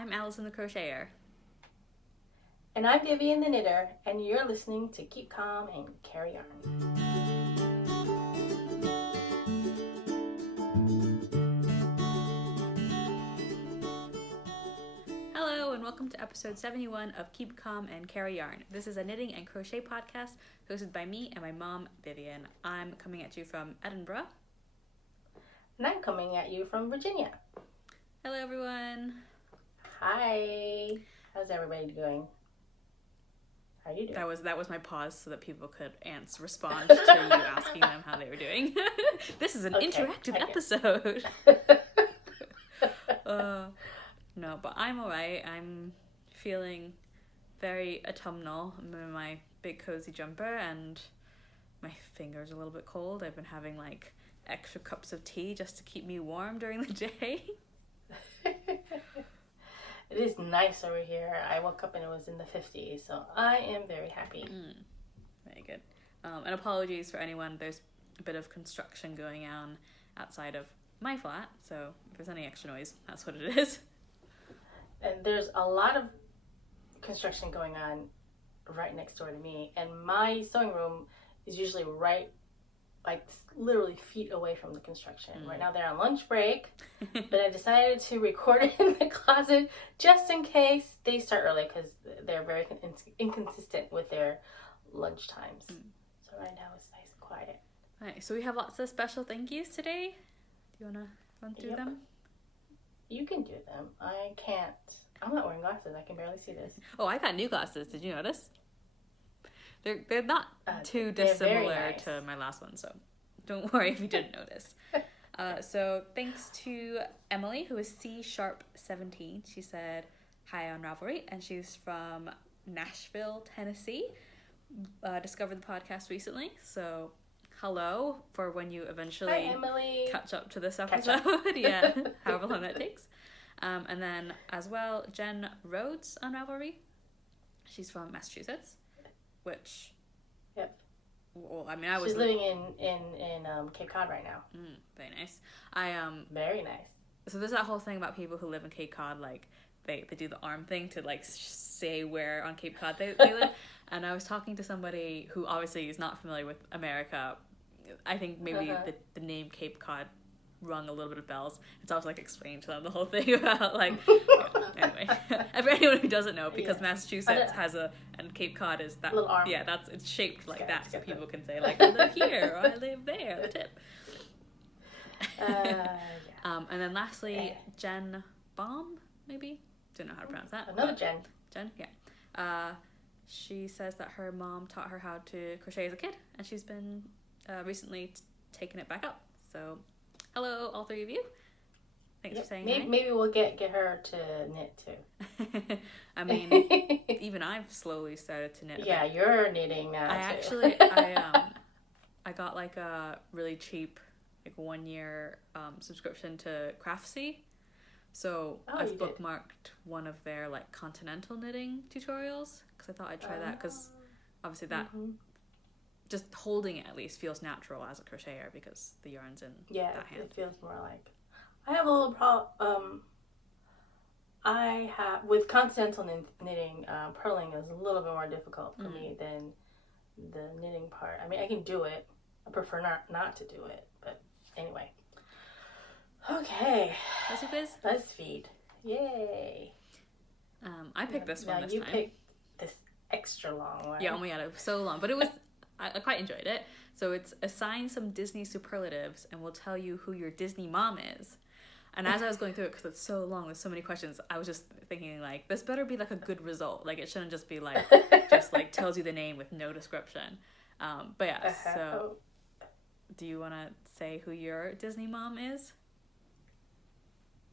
I'm Alyson the Crocheter. And I'm Vivian the Knitter, and you're listening to Keep Calm and Carry On. Hello and welcome to episode 71 of Keep Calm and Carry Yarn. This is a knitting and crochet podcast hosted by me and my mom, Vivian. I'm coming at you from Edinburgh. And I'm coming at you from Virginia. Hello everyone. Hi. How's everybody doing? How are you doing? That was my pause so that people could respond to you asking them how they were doing. This is an interactive episode. No, but I'm alright. I'm feeling very autumnal. I'm in my big cozy jumper and my finger's a little bit cold. I've been having like extra cups of tea just to keep me warm during the day. It is nice over here. I woke up and it was in the 50s, so I am very happy. Very good. And apologies for anyone. There's a bit of construction going on outside of my flat, so if there's any extra noise, that's what it is. And there's a lot of construction going on right next door to me, and my sewing room is usually right, like literally feet away from the construction. Right now they're on lunch break, but I decided to record it in the closet just in case they start early because they're very inconsistent with their lunch times. So right now it's nice and quiet. Right, so we have lots of special thank yous today. Do you want to run through them? You can do them. I can't. I'm not wearing glasses. I can barely see this. Oh, I got new glasses. Did you notice? They're not too they're dissimilar nice to my last one, so don't worry if you didn't notice. So thanks to Emily, who is C#17. She said, hi on Ravelry, and she's from Nashville, Tennessee. Discovered the podcast recently, so hello for when you eventually catch up to this episode. Yeah, however long that takes. And then as well, Jen Rhodes on Ravelry. She's from Massachusetts. Which, well, I mean, she's living in Cape Cod right now. Very nice. Very nice. So there's that whole thing about people who live in Cape Cod, like they do the arm thing to like say where on Cape Cod they live. And I was talking to somebody who obviously is not familiar with America. I think maybe the name Cape Cod rung a little bit of bells. It's always like explaining to them the whole thing about like anyway. For anyone who doesn't know, because Massachusetts has and Cape Cod is that little arm. Yeah, it's shaped like that, so people can say like I live here or I live there. The tip. And then lastly, Jen Baum, maybe don't know how to pronounce that. Another Jen. Jen, yeah. She says that her mom taught her how to crochet as a kid, and she's been recently taking it back up. So. Hello, all three of you. Thanks for saying hi. Maybe we'll get her to knit too. I mean, even I've slowly started to knit. Yeah, you're knitting now too. I got like a really cheap, like 1 year subscription to Crafty. So I've bookmarked one of their like continental knitting tutorials because I thought I'd try that because obviously that. Just holding it at least feels natural as a crocheter because the yarn's in that hand. It feels more like. I have a little problem. I have with continental knitting, purling is a little bit more difficult for me than the knitting part. I mean, I can do it. I prefer not to do it, but anyway. Okay. Buzzfeed. Yay. I picked this one this time. Now you picked this extra long one. Yeah, oh my god, it was so long, but it was. I quite enjoyed it. So it's assign some Disney superlatives and we'll tell you who your Disney mom is. And as I was going through it, because it's so long with so many questions, I was just thinking like, this better be like a good result. Like it shouldn't just be like, just like tells you the name with no description. But yeah, so do you want to say who your Disney mom is?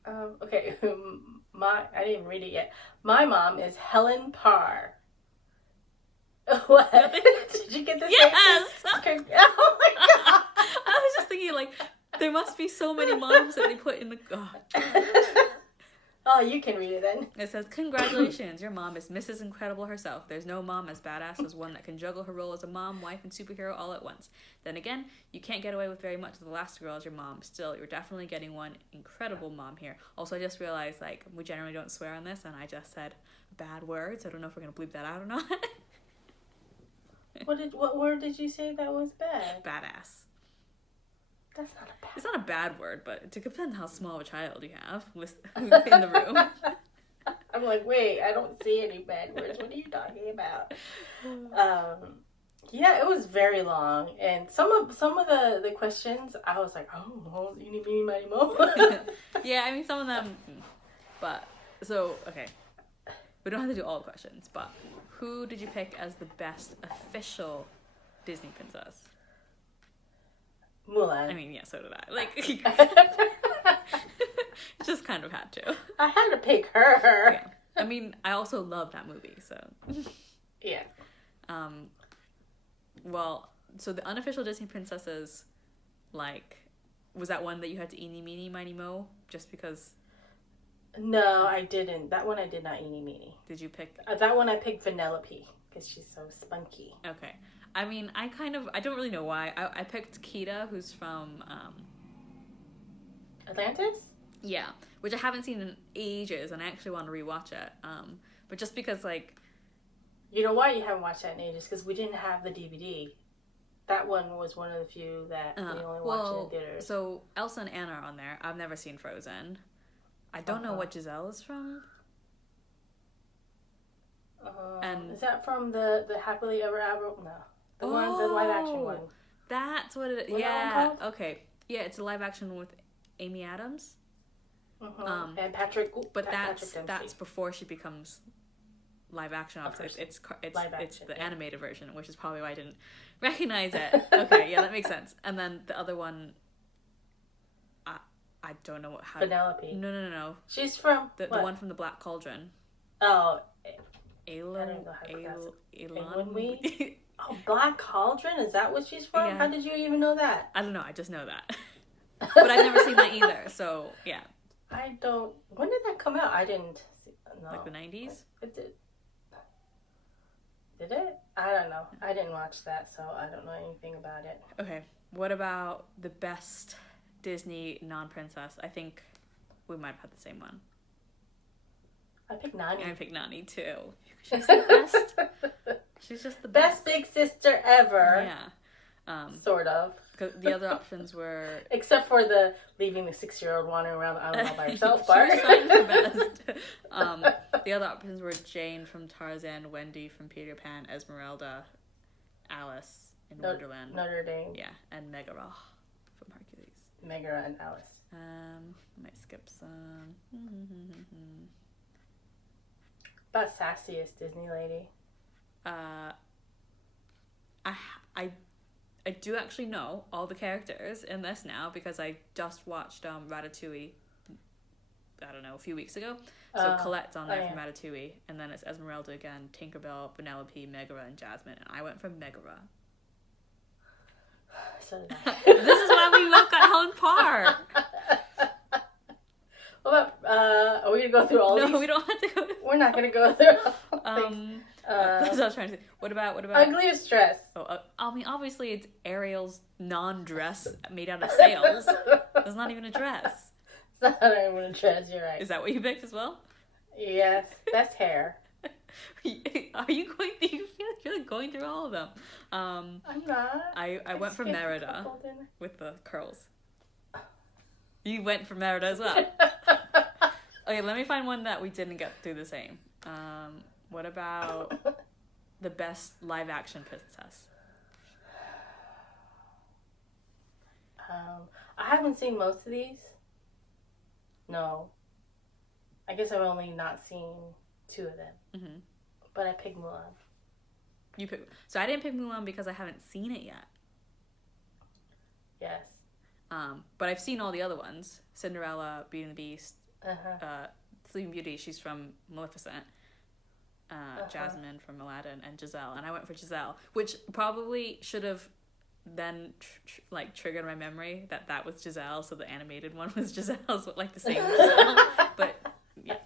Okay, I didn't even read it yet. My mom is Helen Parr. What? Did you get this? Yes! Okay. Oh my god! I was just thinking, like, there must be so many moms that they put in the... Oh, you can read it then. It says, congratulations, your mom is Mrs. Incredible herself. There's no mom as badass as one that can juggle her role as a mom, wife, and superhero all at once. Then again, you can't get away with very much with Elastigirl as your mom. Still, you're definitely getting one incredible mom here. Also, I just realized, like, we generally don't swear on this, and I just said bad words. I don't know if we're going to bleep that out or not. What word did you say that was bad? Badass. That's not a bad. It's not a bad word, but it depends how small of a child you have in the room. I'm like, wait, I don't see any bad words. What are you talking about? Yeah, it was very long, and some of the questions I was like, oh, you need me, money, mo. Yeah, I mean some of them, but so okay, we don't have to do all the questions. But who did you pick as the best official Disney princess? Mulan. I mean, yeah, so did I. Like, just kind of had to. I had to pick her. Yeah. I mean, I also love that movie, so. Yeah. Well, so the unofficial Disney princesses, like, was that one that you had to eeny, meeny, miny, mo? Just because? No, I didn't. That one I did not eeny, meeny. Did you pick? That one I picked Vanellope, because she's so spunky. Okay. I mean, I don't really know why. I picked Kita, who's from, Atlantis? Yeah, which I haven't seen in ages, and I actually want to rewatch it. But just because, like... You know why you haven't watched that in ages? Because we didn't have the DVD. That one was one of the few that we only watched in theaters. So Elsa and Anna are on there. I've never seen Frozen. I don't know what Giselle is from. And is that from the Happily Ever After? No. The live action one. That's what it is. What's yeah. that one called? Okay. Yeah, it's a live action with Amy Adams. And Patrick. But Patrick that's before she becomes live action. It's the animated version, which is probably why I didn't recognize it. Okay, yeah, that makes sense. And then the other one, I don't know how. Penelope. No. She's from the one from the Black Cauldron. Oh. Elan. Oh, Black Cauldron? Is that what she's from? Yeah. How did you even know that? I don't know. I just know that. But I've never seen that either. So yeah. I don't. When did that come out? I didn't see. No. Like the 90s? It did. Did it? I don't know. I didn't watch that, so I don't know anything about it. Okay. What about the best Disney non-princess? I think we might have had the same one. I picked Nani. I picked Nani too. She's the best. She's just the best. Best big sister ever. Yeah. Sort of. Cause the other options were... Except for the leaving the 6-year-old wandering around the island all by herself part. She was trying her best. The other options were Jane from Tarzan, Wendy from Peter Pan, Esmeralda, Alice in Wonderland. Notre Dame. Yeah, and Megara from Hercules. Megara and Alice. Might skip some. About sassiest Disney lady. I do actually know all the characters in this now because I just watched Ratatouille. I don't know, a few weeks ago. So Colette's on there from Ratatouille, and then it's Esmeralda again, Tinkerbell, Penelope, Megara, and Jasmine. And I went for Megara. So did I. This is why we both got on par. What about, are we going to go through all these? No, we don't have to go. We're not going to go through all things. That's what I was trying to say. What about ugliest dress? Oh, I mean, obviously it's Ariel's non-dress made out of sails. It's not even a dress. It's not even a dress. You're right. Is that what you picked as well? Yes, best hair. Are you going? Do you feel like you're going through all of them? I'm not. I went for Merida with the curls. You went for Merida as well. Okay, let me find one that we didn't get through the same. What about the best live action princess? I haven't seen most of these. No. I guess I've only not seen 2 of them. Mm-hmm. But I picked Mulan. So I didn't pick Mulan because I haven't seen it yet. Yes. But I've seen all the other ones. Cinderella, Beauty and the Beast, Sleeping Beauty, she's from Maleficent. Jasmine from Aladdin, and Giselle. And I went for Giselle, which probably should have then triggered my memory that was Giselle, so the animated one was Giselle, so like the same Giselle. But yeah,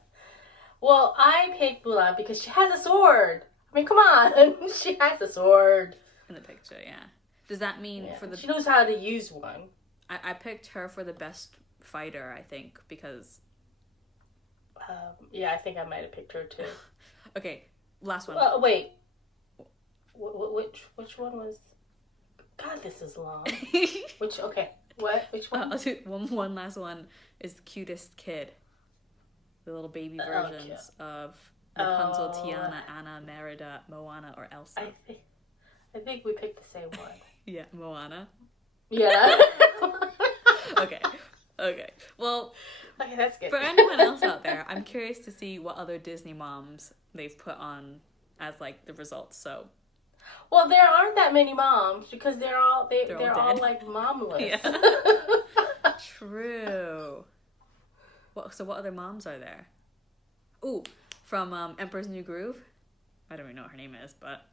Well, I picked Mulan because she has a sword. I mean, come on. She has a sword. In the picture, yeah. Does that mean for the... She knows how to use one. I picked her for the best fighter, I think, because... Yeah, I think I might have picked her too. Okay, last one. Wait. Which one was... God, this is long. Which one? I'll do one last one is the cutest kid. The little baby versions of Rapunzel, Tiana, Anna, Merida, Moana, or Elsa. I think we picked the same one. Yeah, Moana. Yeah. Okay. Well, okay, that's good. For anyone else out there, I'm curious to see what other Disney moms they've put on as like the results. So, well, there aren't that many moms because they're all like momless. Yeah. True. So what other moms are there? Ooh, from Emperor's New Groove. I don't even know what her name is, but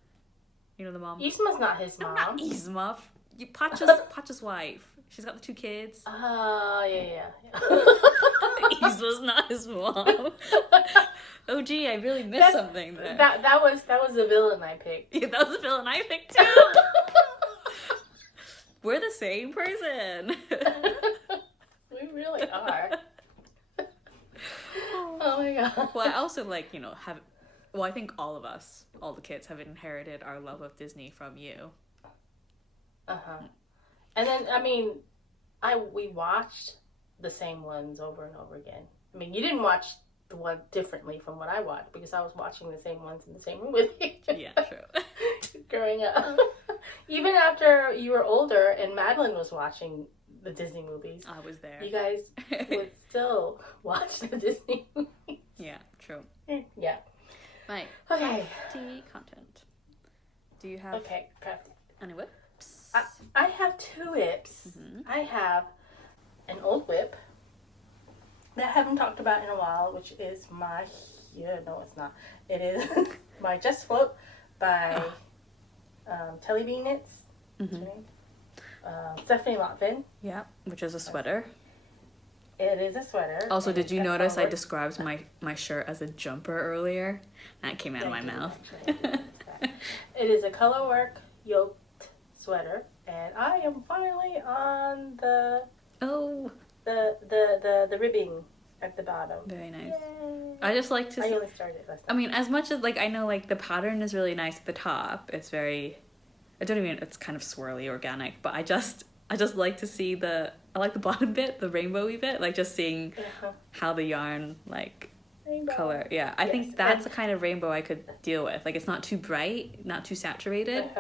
you know the mom. Yzma's not his mom. Not Yzma. Pacha's wife. She's got the 2 kids. Yeah. Yzma's not his mom. Oh gee, I really missed something there. That was the villain I picked. Yeah, that was the villain I picked too. We're the same person. We really are. Oh my god. Well, I also like, I think all of us, all the kids, have inherited our love of Disney from you. And then, I mean, we watched the same ones over and over again. I mean, you didn't watch the one differently from what I watched because I was watching the same ones in the same room with you. Yeah, true. Growing up. Even after you were older and Madeline was watching the Disney movies. I was there. You guys would still watch the Disney movies. Yeah, true. Yeah. Right. Okay. Crafty content. Do you have Crafty. any whips? I have 2 whips. Mm-hmm. I have an old whip that I haven't talked about in a while, which is my... no, it's not. It is my Just Float by Telly Bean Knits. What's her name? Stephanie Lotvin. Yeah, which is a sweater. It is a sweater. Also, did you notice I described my shirt as a jumper earlier? That came out of my mouth. It is a colorwork yoked sweater, and I am finally on the ribbing at the bottom. Very nice. Yay. I just like to. I only started last time. I mean, as much as like I know like the pattern is really nice at the top. It's very. It's kind of swirly, organic, but I just like to see I like the bottom bit, the rainbowy bit, like just seeing how the yarn like rainbow. Color. Yeah, I think that's the kind of rainbow I could deal with. Like it's not too bright, not too saturated.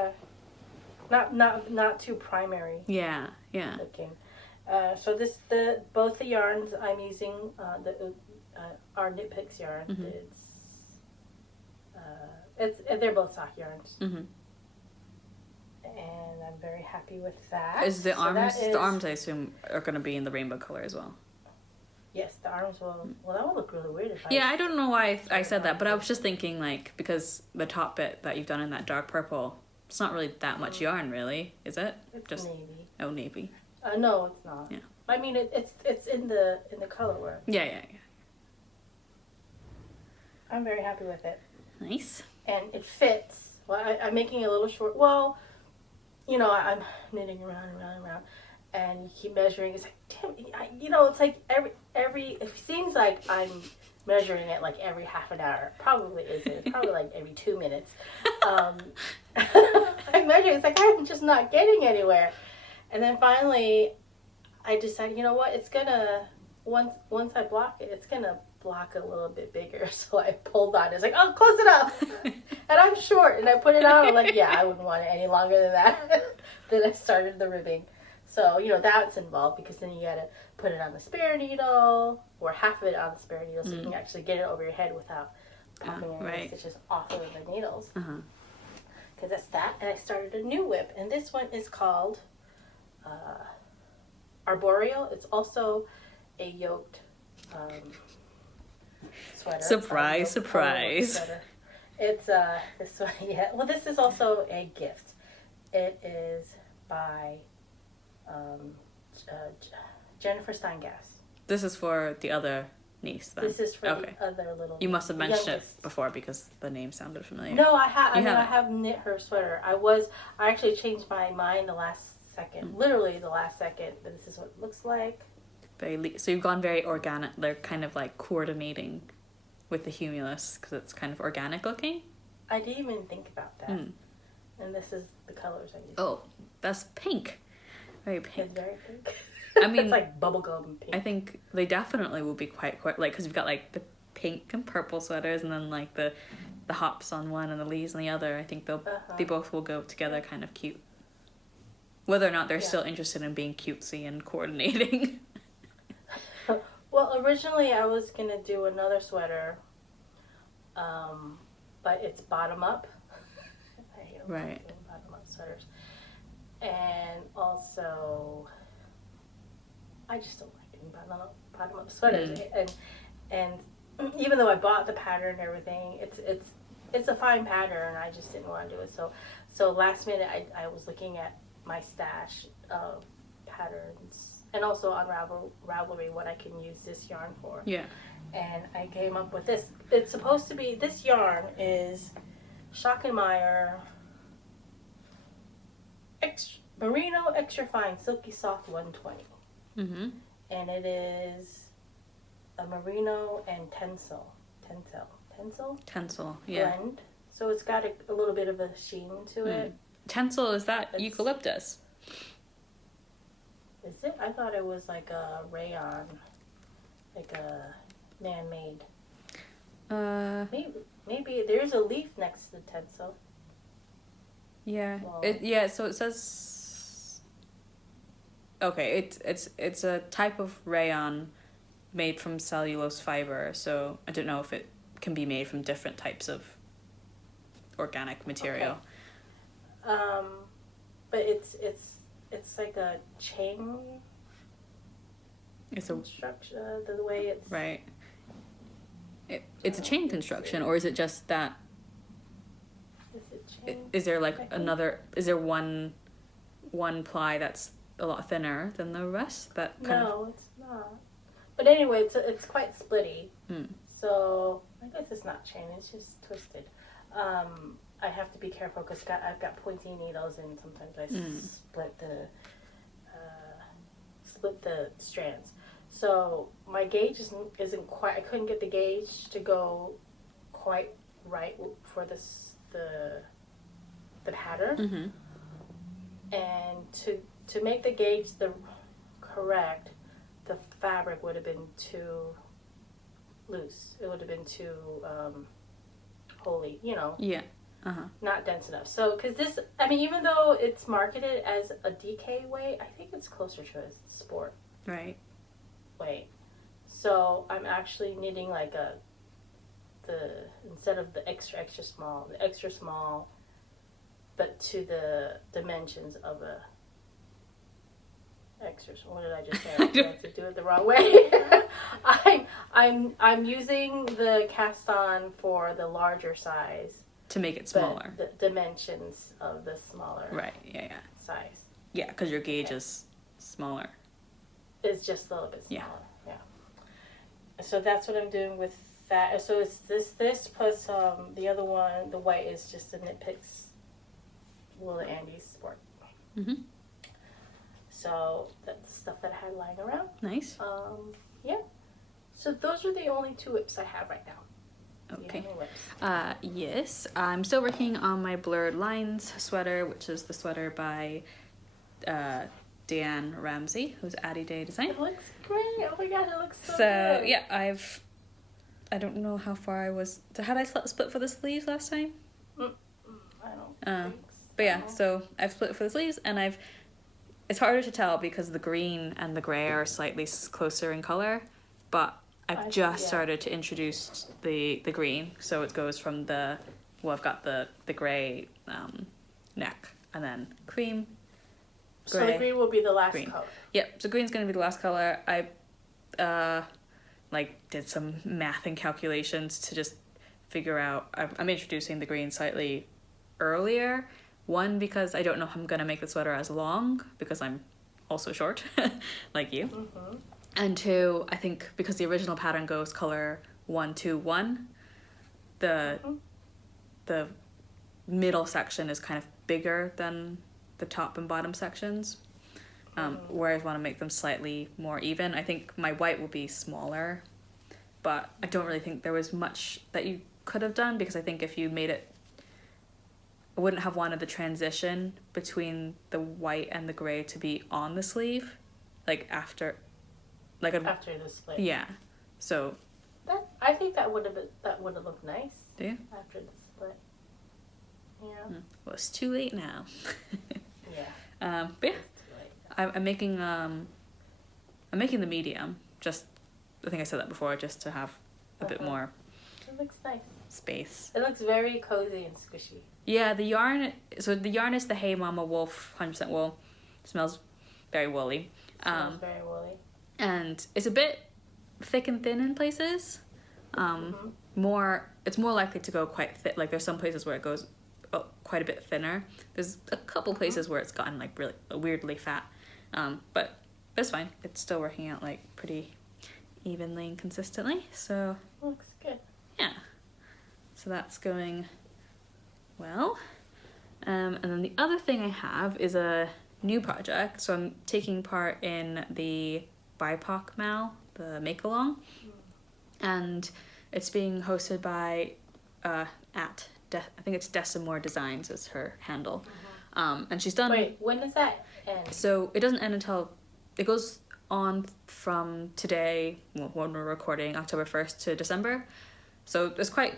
Not too primary. Yeah. Looking. So both the yarns I'm using are Knit Picks yarn. Mm-hmm. They're both sock yarns. Mm-hmm. And I'm very happy with that. Is the arms? The arms, I assume, are going to be in the rainbow color as well. Yes, the arms will. Well, that would look really weird if I. Yeah, I don't know why I said that, but I was just thinking like because the top bit that you've done in that dark purple, it's not really that much yarn, really, is it? It's just navy. Oh, navy. No, it's not. Yeah. I mean, it's in the color work. Yeah. I'm very happy with it. Nice. And it fits. Well, I'm making it a little short. Well. I'm knitting around, and you keep measuring. It's like, damn, it's like every. It seems like I'm measuring it like every half an hour. Probably isn't. It's probably like every 2 minutes. I'm measuring. It's like I'm just not getting anywhere. And then finally, I decided, you know what? It's gonna once I block it, it's gonna block a little bit bigger. So I pulled on it. It's like, oh, close it up. And I'm short, and I put it on. I'm like, yeah, I wouldn't want it any longer than that. Then I started the ribbing. So, that's involved because then you gotta put it on the spare needle, or half of it on the spare needle, so you can actually get it over your head without popping any stitches off of the needles. Because that's that. And I started a new whip, and this one is called Arboreal. It's also a yoked sweater. Surprise. Sweater. It's this one. Yeah. Well, this is also a gift. It is by Jennifer Steingass. This is for the other niece then? This is for the other little. You must have mentioned youngest. it before because the name sounded familiar. No, I have knit her sweater. I actually changed my mind the last second, literally the last second. But this is what it looks like. So you've gone very organic. They're kind of like coordinating with the Humulus because it's kind of organic looking. I didn't even think about that. And this is the colors I use. Oh, that's pink. Very pink. It's very pink. I mean, it's like bubblegum pink. I think they definitely will be quite like, because you've got like the pink and purple sweaters and then like the hops on one and the leaves on the other. I think they both will go together kind of cute. Whether or not they're still interested in being cutesy and coordinating. Well, originally I was going to do another sweater, but it's bottom up. I hate bottom up sweaters. And also, I just don't like doing bottom up sweaters. And even though I bought the pattern and everything, it's a fine pattern. I just didn't want to do it. So last minute I was looking at my stash of patterns and also on Ravelry what I can use this yarn for. Yeah. And I came up with this. It's supposed to be, this yarn is Schockenmeyer Merino Extra Fine Silky Soft 120. And it is a merino and tencel blend. So it's got a little bit of a sheen to it. Tencel, is that eucalyptus? Is it? I thought it was like a rayon, like a man-made. Maybe there's a leaf next to the tencel. Yeah. Well, So it says. Okay, it's a type of rayon made from cellulose fiber. So I don't know if it can be made from different types of organic material. Okay. But it's like a chain. It's a construction. The way it's right. It's a chain construction, or is it just that? Is it chain? Is there like another? Is there one ply that's a lot thinner than the rest? No, it's not. But anyway, it's quite splitty. So I guess it's not chain. It's just twisted. I have to be careful because I've got pointy needles and sometimes I split the strands. So my gauge isn't quite. I couldn't get the gauge to go quite right for the pattern. And to make the gauge correct, the fabric would have been too loose. It would have been too holy, Yeah. Not dense enough. So, because this, I mean, even though it's marketed as a DK weight, I think it's closer to a sport. Right. Weight. So, I'm actually knitting like instead of the extra small, but to the dimensions of a extra small. What did I just say? I tried to do it the wrong way. I'm using the cast on for the larger size. To make it smaller. The dimensions of the smaller size. Yeah, because your gauge is smaller. It's just a little bit smaller. Yeah. So that's what I'm doing with that. So it's this plus the other one, the white is just a Knit Picks Willa Andes Sport. So that's the stuff that I had lying around. Nice. Yeah. So those are the only 2 whips I have right now. Okay. Yes, I'm still working on my Blurred Lines sweater, which is the sweater by Deanne Ramsey, who's Addie Day Design. It looks great. Oh my god, it looks so good. Yeah, I don't know how far I was. Had I split for the sleeves last time? I don't think so. But yeah, so I've split for the sleeves, and it's harder to tell because the green and the grey are slightly closer in colour, but I've just started to introduce the green, so it goes from I've got the grey neck, and then cream, grey, so the green will be the last green. Color. Yep, so green's going to be the last color. I did some math and calculations to just figure out, I'm introducing the green slightly earlier. One, because I don't know if I'm going to make the sweater as long, because I'm also short, like you. And 2, I think because the original pattern goes color 1, 2, 1, the middle section is kind of bigger than the top and bottom sections. Where I want to make them slightly more even. I think my white will be smaller, but I don't really think there was much that you could have done, because I think if you made it, I wouldn't have wanted the transition between the white and the gray to be on the sleeve, like after the split. Yeah, so I think that would have looked nice. Do you? After the split. Yeah. Well, it's too late now. Yeah. But yeah, I'm making the medium. Just, I think I said that before, just to have a bit more. It looks nice. Space. It looks very cozy and squishy. Yeah, the yarn. So the yarn is the Hey Mama Wolf 100% wool. Smells very woolly. Smells very woolly. And it's a bit thick and thin in places. It's more likely to go quite thick. Like there's some places where it goes quite a bit thinner. There's a couple places where it's gotten like really weirdly fat. But it's fine. It's still working out like pretty evenly and consistently. So Looks good. yeah. So that's going well. And then the other thing I have is a new project. So I'm taking part in the BIPOC MAL, the make along, and it's being hosted by I think it's Desamour Designs is her handle. And she's done. Wait, when does that end? So it doesn't end until it goes on from today, when we're recording, October 1st to December. So it's quite,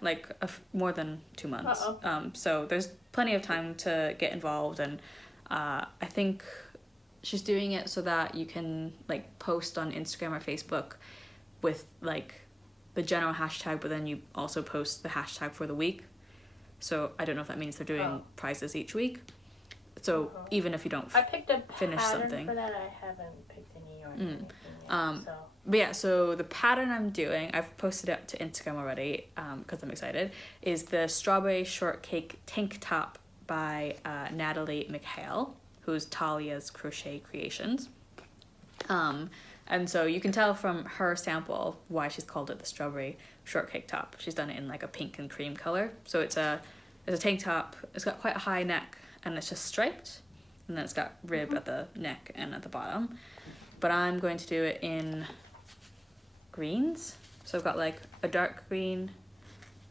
like more than 2 months. So there's plenty of time to get involved, and I think she's doing it so that you can like post on Instagram or Facebook with like the general hashtag, but then you also post the hashtag for the week. So I don't know if that means they're doing prizes each week. So even if you don't finish something. For that, I haven't picked any yarn. So. But yeah, so the pattern I'm doing, I've posted it to Instagram already because I'm excited, is the Strawberry Shortcake tank top by Natalie McHale, who's Talia's Crochet Creations. And so you can tell from her sample why she's called it the Strawberry Shortcake top. She's done it in like a pink and cream color. So it's a tank top. It's got quite a high neck, and it's just striped, and then it's got rib at the neck and at the bottom. But I'm going to do it in greens. So I've got like a dark green,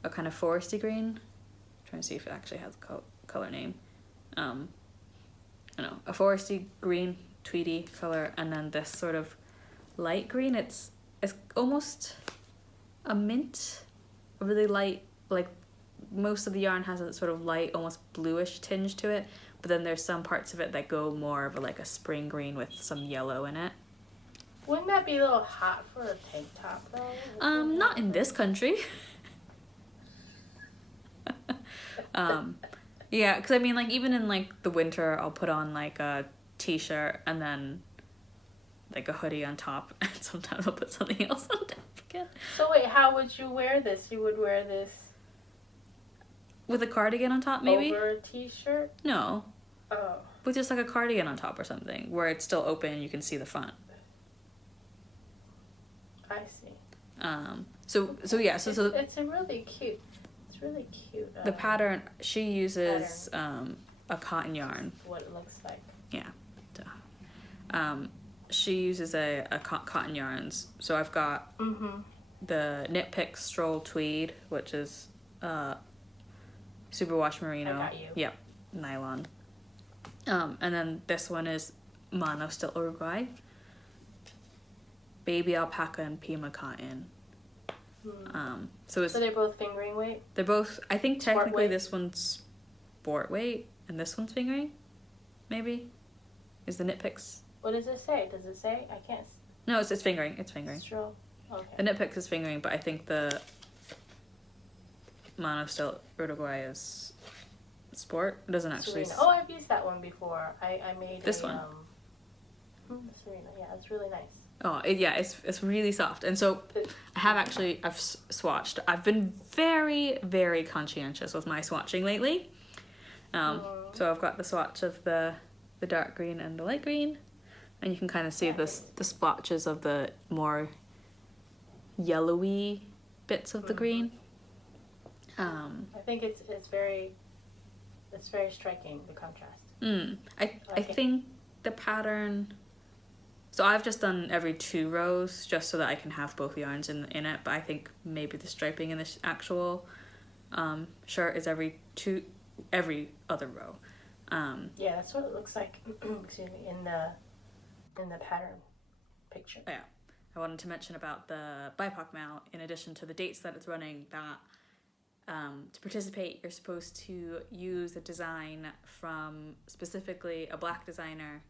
a kind of foresty green. I'm trying to see if it actually has a color name. I don't know, a foresty green, tweedy color, and then this sort of light green. It's almost a mint, a really light, like most of the yarn has a sort of light, almost bluish tinge to it, but then there's some parts of it that go more of like a spring green with some yellow in it. Wouldn't that be a little hot for a tank top though? Not in this country. Yeah, because I mean, like even in like the winter, I'll put on like a t-shirt and then like a hoodie on top, and sometimes I'll put something else on top again. So wait, how would you wear this? You would wear this with a cardigan on top, maybe? Over a t-shirt? No. Oh. With just like a cardigan on top or something, where it's still open and you can see the front. I see. So yeah, so it's a really cute. It's really cute. The pattern she uses a cotton yarn. What it looks like. Yeah. She uses a cotton yarns. So I've got the Knit Pick Stroll Tweed, which is superwash merino. I got you. Yep, nylon. And then this one is Mono Still Uruguay, Baby Alpaca, and Pima Cotton. So they're both fingering weight? They're both, I think technically weight? this one's sport weight and this one's fingering, maybe? Is the Knit Picks? What does it say? Does it say? I can't. No, it's fingering. It's fingering. Stroll. Okay. The Knit Picks is fingering, but I think the Mono Still Uruguay is sport. It doesn't actually. Serena. Oh, I've used that one before. I made this one. Serena. Yeah, it's really nice. Oh, it's really soft. And so I've swatched. I've been very, very conscientious with my swatching lately. So I've got the swatch of the dark green and the light green. And you can kind of see the splotches of the more yellowy bits of the green. I think it's very striking, the contrast. I think the pattern, so I've just done every 2 rows just so that I can have both yarns in it, but I think maybe the striping in this actual shirt is every other row. Yeah, that's what it looks like. Excuse me, in the pattern picture. Yeah, I wanted to mention about the BIPOC MAL, in addition to the dates that it's running, that to participate you're supposed to use a design from specifically a Black designer.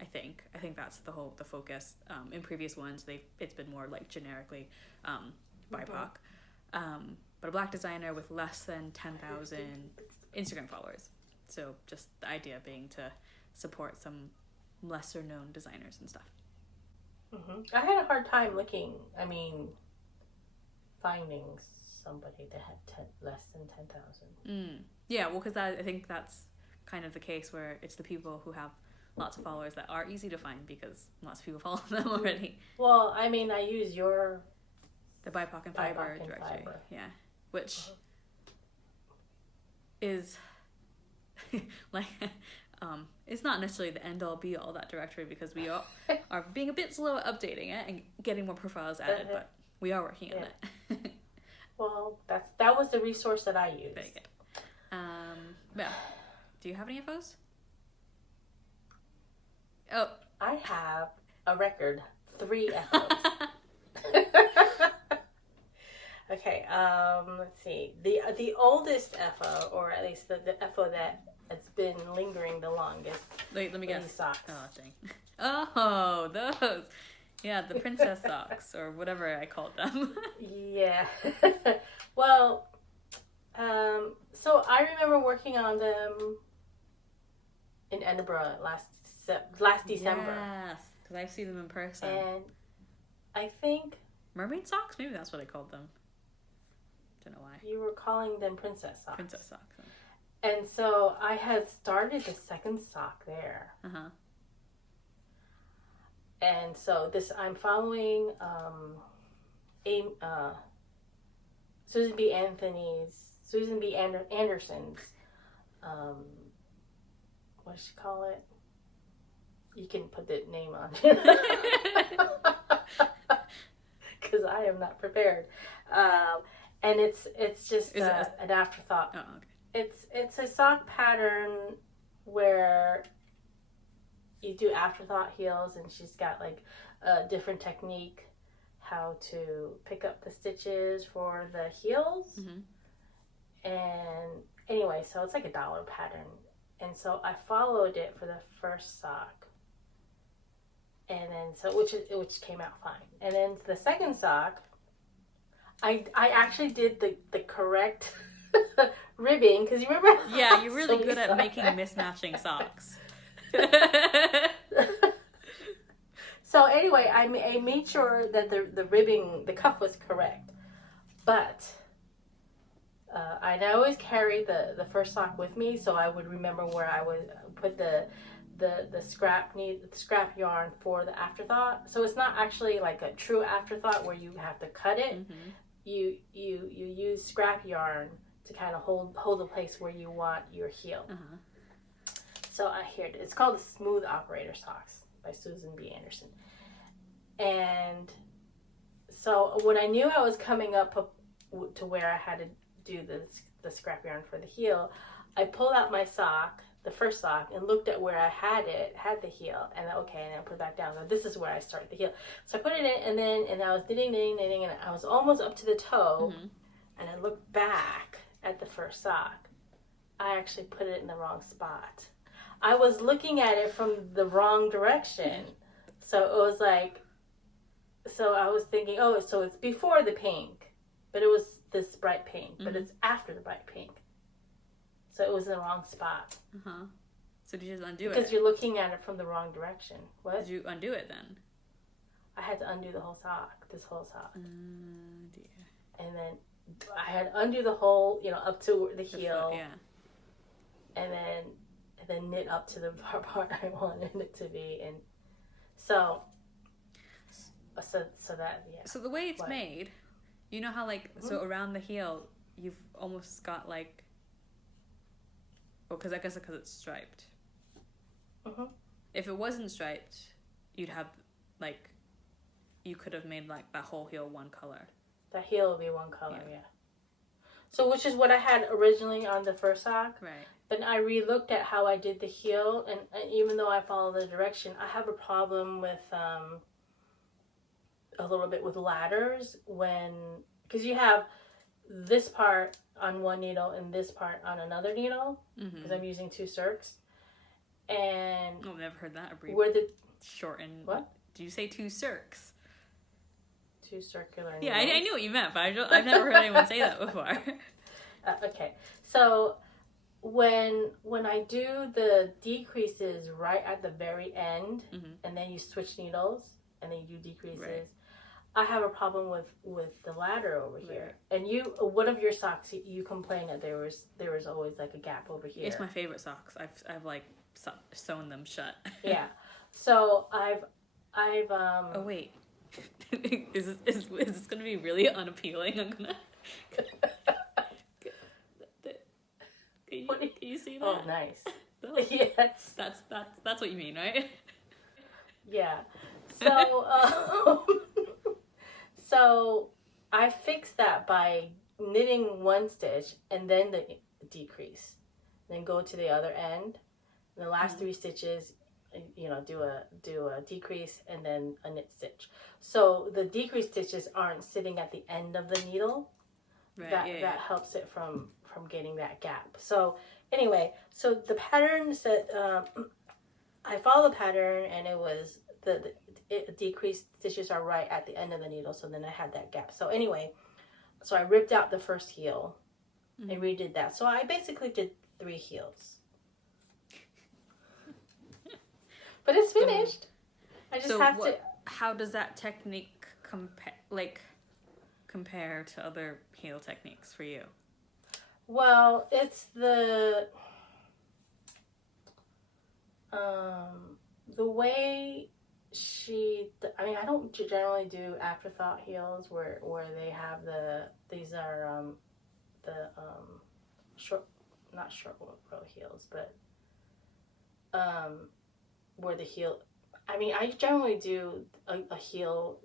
I think that's the focus. In previous ones it's been more like generically BIPOC, but a Black designer with less than 10,000 Instagram followers. So just the idea being to support some lesser known designers and stuff. I had a hard time finding somebody that had less than 10,000. Yeah, well, because I think that's kind of the case where it's the people who have lots of followers that are easy to find because lots of people follow them already. Well, I use the BIPOC and Fiber directory. Fiber. Yeah, which is like it's not necessarily the end all be all, that directory, because we are being a bit slow at updating it and getting more profiles added, but we are working on it. Well, that was the resource that I used. Very good. Yeah. Do you have any of those? Oh, I have a record 3 FOs. Okay, let's see. The oldest FO, or at least the FO that has been lingering the longest. Wait, let me guess. Socks. Oh, dang. Oh, those. Yeah, the princess socks, or whatever I called them. Yeah. Well, so I remember working on them in Edinburgh last December. Yes, because I've seen them in person. And I think... mermaid socks? Maybe that's what I called them. Don't know why. You were calling them princess socks. Princess socks. And so I had started the second sock there. Uh-huh. And so I'm following Susan B. Anderson's, what does she call it? You can put the name on. Because I am not prepared. And it's just an afterthought. Oh, okay. It's a sock pattern where you do afterthought heels, and she's got like a different technique how to pick up the stitches for the heels. Mm-hmm. And anyway, so it's like a dollar pattern, and so I followed it for the first sock, and then which came out fine. And then the second sock, I actually did the correct ribbing, because you remember. Yeah, you're really good at making mismatching socks. So anyway, I made sure that the ribbing, the cuff was correct, but I always carry the first sock with me, so I would remember where I would put the scrap yarn for the afterthought. So it's not actually like a true afterthought where you have to cut it. Mm-hmm. You use scrap yarn to kind of hold the place where you want your heel. Uh-huh. So here it is. It's called the Smooth Operator Socks by Susan B. Anderson. And so when I knew I was coming up to where I had to do the scrap yarn for the heel, I pulled out my sock, the first sock, and looked at where I had the heel, and okay, and then I put it back down. So this is where I start the heel. So I put it in, and I was knitting, and I was almost up to the toe, mm-hmm. and I looked back at the first sock. I actually put it in the wrong spot. I was looking at it from the wrong direction. So it was like, so I was thinking, oh, so it's before the pink, but it was this bright pink, mm-hmm. but it's after the bright pink. So it was in the wrong spot. Uh-huh. So did you just undo it? Because you're looking at it from the wrong direction. What? Did you undo it then? I had to undo the whole sock, this whole sock. Dear. And then I had to undo the whole, up to the heel. Foot, yeah. And then knit up to the part I wanted it to be. And So that, yeah. So the way it's made, you know how like, so around the heel, you've almost got like, well, because I guess because it's striped. If it wasn't striped, you'd have like, you could have made like that whole heel one color. That heel would be one color, yeah. So which is what I had originally on the first sock. Right. But I re-looked at how I did the heel, and even though I follow the direction, I have a problem with a little bit with ladders because you have this part on one needle and this part on another needle, because I'm using 2 circs. And I've never heard that abbreviation. Where the shortened. What? Did you say 2 circs? 2 circular needles. Yeah, I knew what you meant, but I've never heard anyone say that before. Okay, so when I do the decreases right at the very end, and then you switch needles, and then you do decreases, right. I have a problem with the ladder over here. And one of your socks, you complained that there was always like a gap over here. It's my favorite socks. I've like sewn them shut. Yeah. So I've Oh wait. Is this gonna be really unappealing? I'm gonna. Can you see that? Oh, nice. Yes. That's what you mean, right? Yeah. So so I fixed that by knitting 1 stitch and then the decrease, then go to the other end. And the last 3 stitches, do a decrease and then a knit stitch. So the decrease stitches aren't sitting at the end of the needle. Right, that helps it from getting that gap. So anyway, so the pattern said, I followed the pattern, and it was the decreased stitches are right at the end of the needle. So then I had that gap. So anyway, so I ripped out the first heel and redid that. So I basically did 3 heels. But it's finished. I just have to. How does that technique compare to other heel techniques for you? Well, it's the way I don't generally do afterthought heels where they have these are not short row heels, but where the heel, I generally do a heel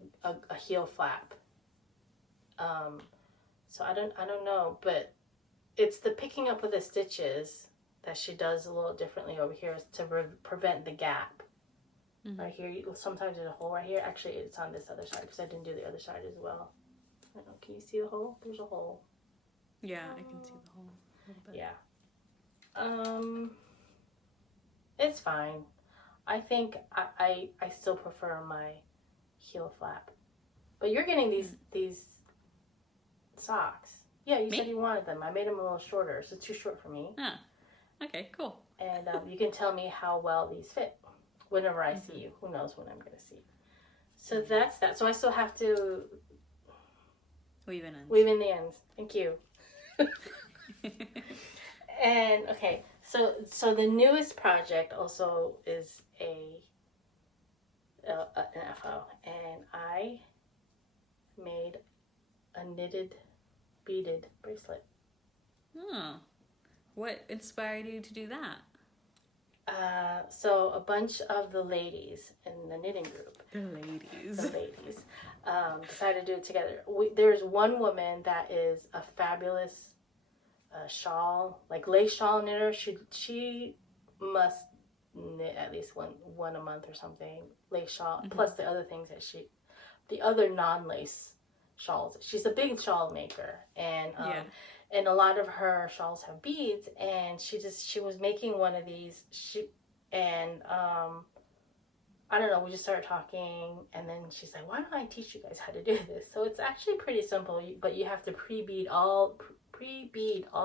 flap. So I don't know, but it's the picking up of the stitches that she does a little differently over here to prevent the gap. Right here, sometimes there's a hole right here. Actually, it's on this other side because I didn't do the other side as well. I don't know, can you see the hole? There's a hole. Yeah, I can see the hole a little bit. Yeah. It's fine. I think I still prefer my heel flap. But you're getting these socks. Yeah, you said you wanted them. I made them a little shorter, so it's too short for me. Ah, okay, cool. And you can tell me how well these fit whenever I see you. Who knows when I'm going to see you. So that's that. So I still have to weave in ends. Weave in the ends. Thank you. And okay, so the newest project also is an FO, and I made a knitted beaded bracelet. Oh, what inspired you to do that? So a bunch of the ladies in the knitting group, decided to do it together. There's one woman that is a fabulous shawl, like lace shawl knitter. She must knit at least one a month or something, lace shawl, plus the other things the other non-lace shawls. She's a big shawl maker, and and a lot of her shawls have beads, and she was making one of these. I don't know, we just started talking, and then she's like, why don't I teach you guys how to do this? So it's actually pretty simple, but you have to pre-bead all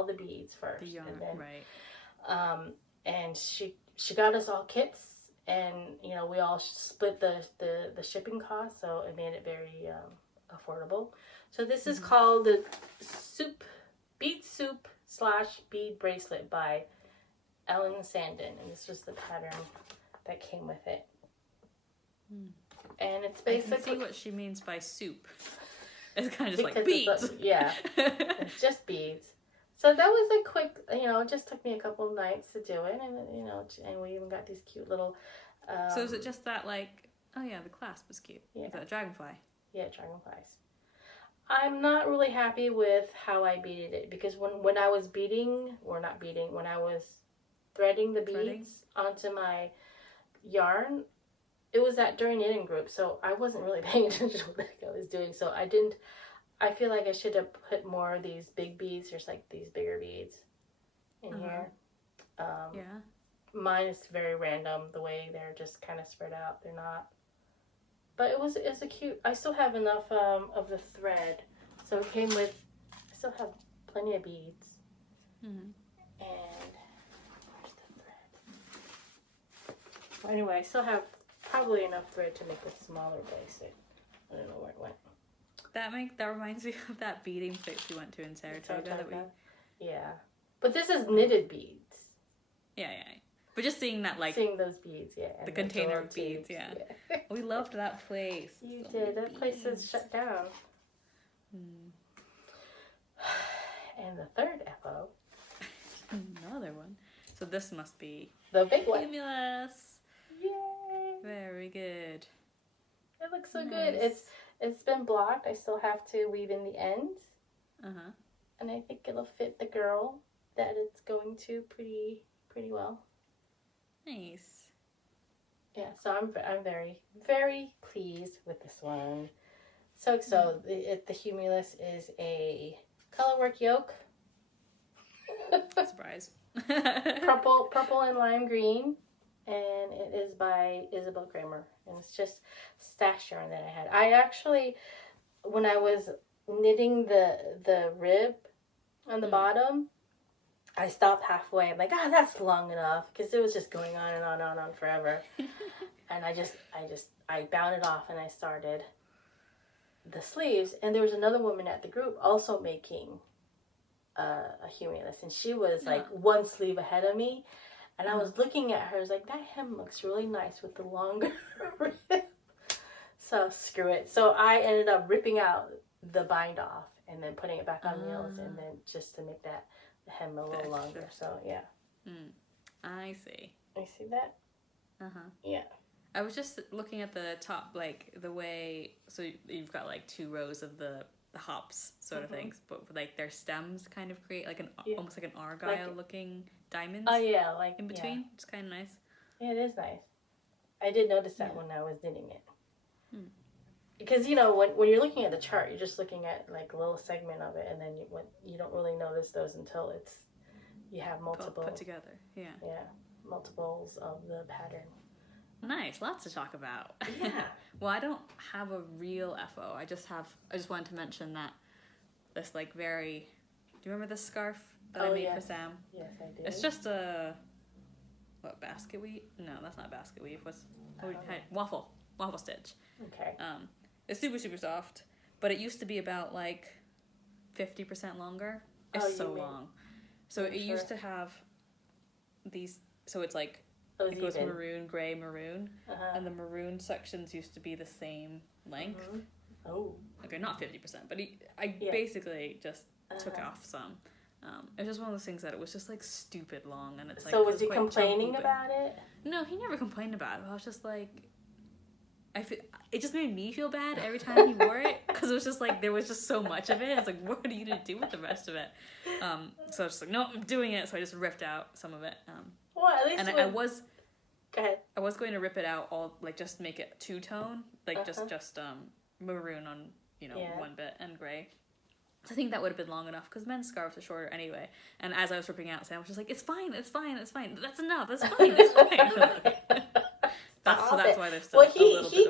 the beads first. The yarn, and then, right. And she got us all kits, and we all split the shipping cost, so it made it very affordable. So this is called the Bead Soup / Bead Bracelet by Ellen Sandin, and this was the pattern that came with it. And it's I can basically... see what she means by soup. It's kind of just because like beads. It's just beads. So that was a quick, it just took me a couple nights to do it. And, and we even got these cute little... so is it just that, like... Oh, yeah, the clasp was cute. Yeah. Is that a dragonfly? Yeah, dragonflies. I'm not really happy with how I beaded it. Because when I was when I was threading the beads onto my yarn... It was that during knitting group, so I wasn't really paying attention to what I was doing. So I feel like I should have put more of these big beads. There's like these bigger beads in here. Mine is very random, the way they're just kind of spread out. They're not. But it's a cute, I still have enough of the thread. So it came with, I still have plenty of beads. And where's the thread? Well, anyway, I still have probably enough thread to make a smaller bracelet. I don't know where it went. That reminds me of that beading place we went to in Saratoga. Yeah. But this is knitted beads. Yeah. But just seeing that, like... Seeing those beads, yeah. The container of beads, yeah. We loved that place. You did. That place is shut down. And the third FO. Another one. So this must be... The big one. Humulus. Yay. Very good. It looks so good. It's been blocked. I still have to weave in the ends. And I think it'll fit the girl that it's going to pretty well. Nice. Yeah, so I'm very, very pleased with this one. So the Humulus is a colorwork yoke. Surprise. purple and lime green. And it is by Isabel Kramer. And it's just stash yarn that I had. I actually, when I was knitting the rib on the bottom, I stopped halfway. I'm like, that's long enough. Because it was just going on and on and on forever. And I bound it off and I started the sleeves. And there was another woman at the group also making a Humulus. And she was like one sleeve ahead of me. And I was looking at her, I was like, that hem looks really nice with the longer rib. So screw it. So I ended up ripping out the bind off and then putting it back on nails and then just to make the hem a little longer. So yeah. I see. You see that? Yeah. I was just looking at the top, like the way, so you've got like 2 rows of the hops sort of things, but like their stems kind of create like almost like an argyle looking diamonds. Oh yeah, like in between. It's kind of nice. Yeah, it is nice. I did notice that when I was knitting it. Because when you're looking at the chart, you're just looking at like a little segment of it, and then you don't really notice those until you have multiple put together. Yeah. Yeah, multiples of the pattern. Nice, lots to talk about. Yeah. Well, I don't have a real FO. I just wanted to mention that this like very... Do you remember this scarf that I made for Sam? Yes, I do. It's just a... What, basket weave? No, that's not basket weave. Waffle stitch. Okay. It's super, super soft, but it used to be about like 50% longer. It's so long. So it used to have these... So it's like... It goes maroon, grey, maroon. And the maroon sections used to be the same length. Oh. Okay, not 50%, but I basically just took off some. It was just one of those things that it was just like stupid long, and it's like... So was he complaining about it? No, he never complained about it. I was just like... It just made me feel bad every time he wore it, because it was just like, there was just so much of it. I was like, what are you going to do with the rest of it? So I was just like, no, I'm doing it. So I just ripped out some of it. Well, at least I was... Go ahead. I was going to rip it out all, like, just make it 2-tone, like just maroon on, one bit and grey. So I think that would have been long enough, because men's scarves are shorter anyway. And as I was ripping out, Sam was just like, it's fine. That's fine. That's enough. That's fine. That's why they're still he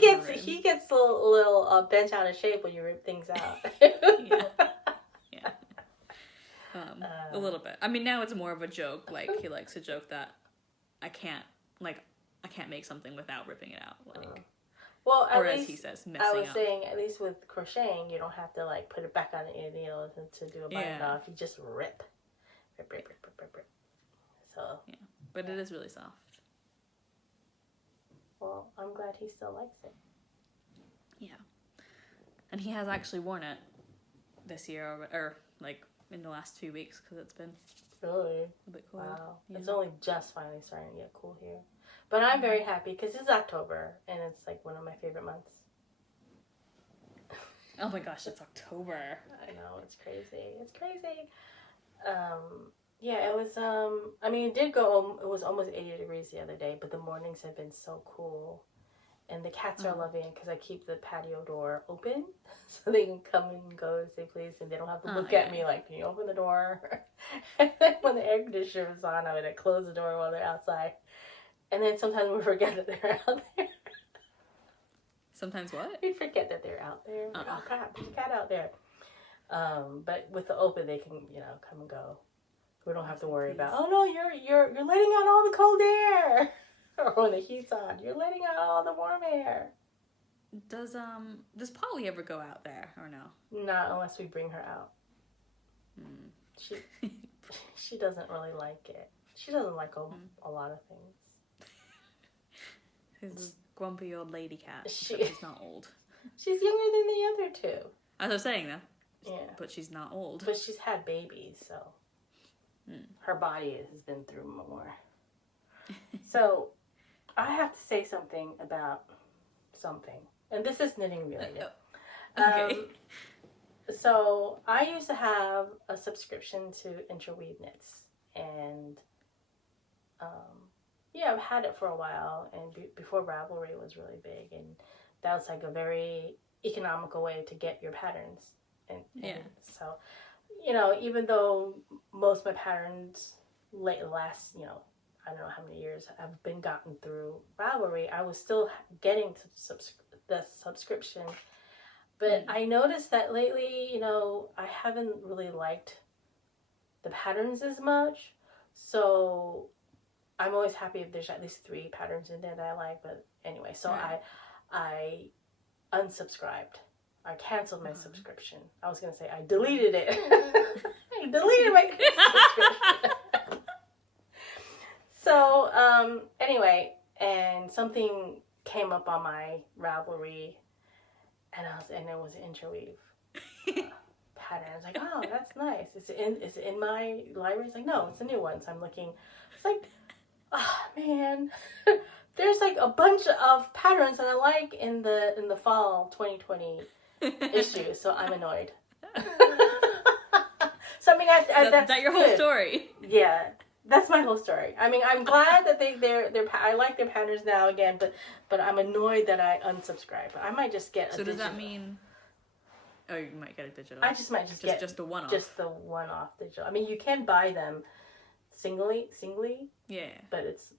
gets a little bent out of shape when you rip things out. Yeah. A little bit. I mean, now it's more of a joke. Like, he likes to joke that I can't make something without ripping it out. Like, well, or as he says, messing up. I was saying, at least with crocheting, you don't have to like put it back on your needle to do a bind off. You just rip. So yeah, but it is really soft. Well, I'm glad he still likes it. Yeah. And he has actually worn it this year, or like in the last 2 weeks, because it's been Really? a bit cold. Wow. Yeah. It's only just finally starting to get cool here. But I'm very happy because it's October and it's like one of my favorite months. Oh my gosh, it's October. I know, it's crazy. It's crazy. Yeah, it was, I mean, it did go, it was almost 80 degrees the other day, but the mornings have been so cool. And the cats are loving it because I keep the patio door open so they can come and go as they please, and they don't have to look at me like, can you open the door? And then when the air conditioner is on, I would close the door while they're outside. And then sometimes we forget that they're out there. Sometimes what? We'd forget that they're out there. Like, oh crap, there's a cat out there. But with the open, they can, come and go. We don't have to worry about, oh no, you're letting out all the cold air. Or when the heat's on, you're letting out all the warm air. Does Polly ever go out there or no? Not unless we bring her out. She doesn't really like it. She doesn't like a lot of things. She's a grumpy old lady cat. She's not old. She's younger than the other two. As I was saying that. Yeah. But she's not old. But she's had babies, so her body has been through more. So I have to say something about something. And this is knitting related. Okay. So I used to have a subscription to Interweave Knits. And I've had it for a while. And before Ravelry was really big. And that was like a very economical way to get your patterns. And so, even though most of my patterns last, I don't know how many years have been gotten through Ravelry, I was still getting to the subscription. But I noticed that lately, I haven't really liked the patterns as much. So I'm always happy if there's at least 3 patterns in there that I like. But anyway, so I unsubscribed. I canceled my subscription. I was going to say I deleted it. I deleted my subscription. So, anyway, and something came up on my Ravelry, and it was an interweave pattern. I was like, oh, that's nice. Is it in my library? It's like, no, it's a new one. So I'm looking. It's like, oh man, there's like a bunch of patterns that I like in the fall 2020 issue. So I'm annoyed. So I mean, that's that your good. whole story. Yeah. That's my whole story. I mean, I'm glad that I like their patterns now again, but I'm annoyed that I unsubscribed. I might just get a digital. So does that mean? Oh, you might get a digital. I just might get just a one-off. Just the one-off digital. I mean, you can buy them singly. Yeah. But it's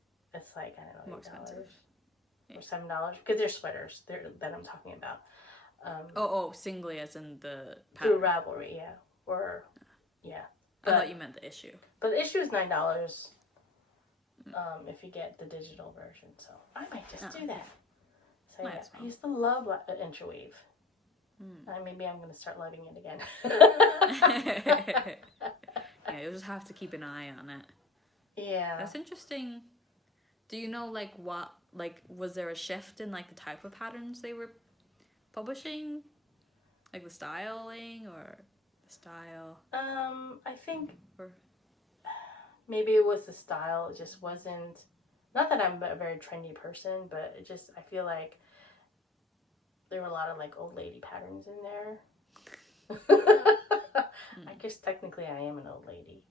like, I don't know, More expensive. Or $7 because they're sweaters that I'm talking about. Singly as in the pattern. Through Ravelry, yeah, or yeah. I thought you meant the issue. But the issue is $9 if you get the digital version. So I might just do that. So yeah, I used to love Interweave. Maybe I'm going to start loving it again. Yeah, you'll just have to keep an eye on it. Yeah. That's interesting. Do you know, was there a shift in, the type of patterns they were publishing? Like the styling or the style? I think maybe it was the style. It just wasn't, not that I'm a very trendy person, but it just, I feel like there were a lot of old lady patterns in there. I guess technically I am an old lady.